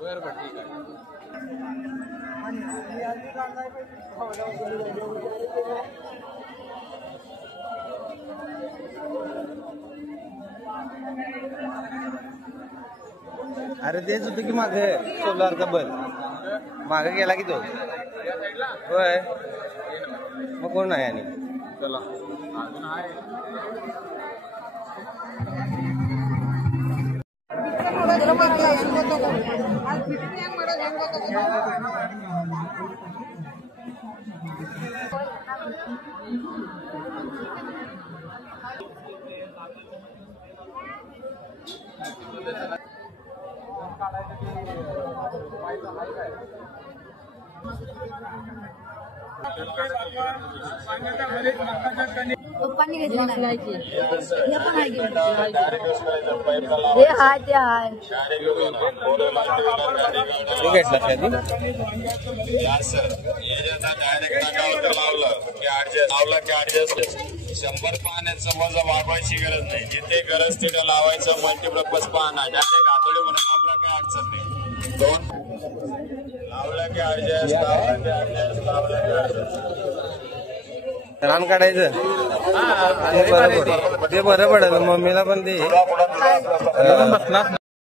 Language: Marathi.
बरं ठीक आहे. अरे तेच होतं की मागे सोलारचा बल मागे गेला की तो होय मग कोण नाही आणि चला अजून आहे. पप्पांनी घेतली नाही हे पण आहे हे हाय ते हाय शंभर पाण्याचं मजा वागवायची गरज नाही. जिथे गरज तिथे लावायचं मल्टीपर्पज पाहणार डायरेक्ट हातोडी म्हणून आपला काय अडचण नाही. दोन लावला की ऍडजस्ट रान काढायचं ते बरं पडेल मम्मीला पण ते बसला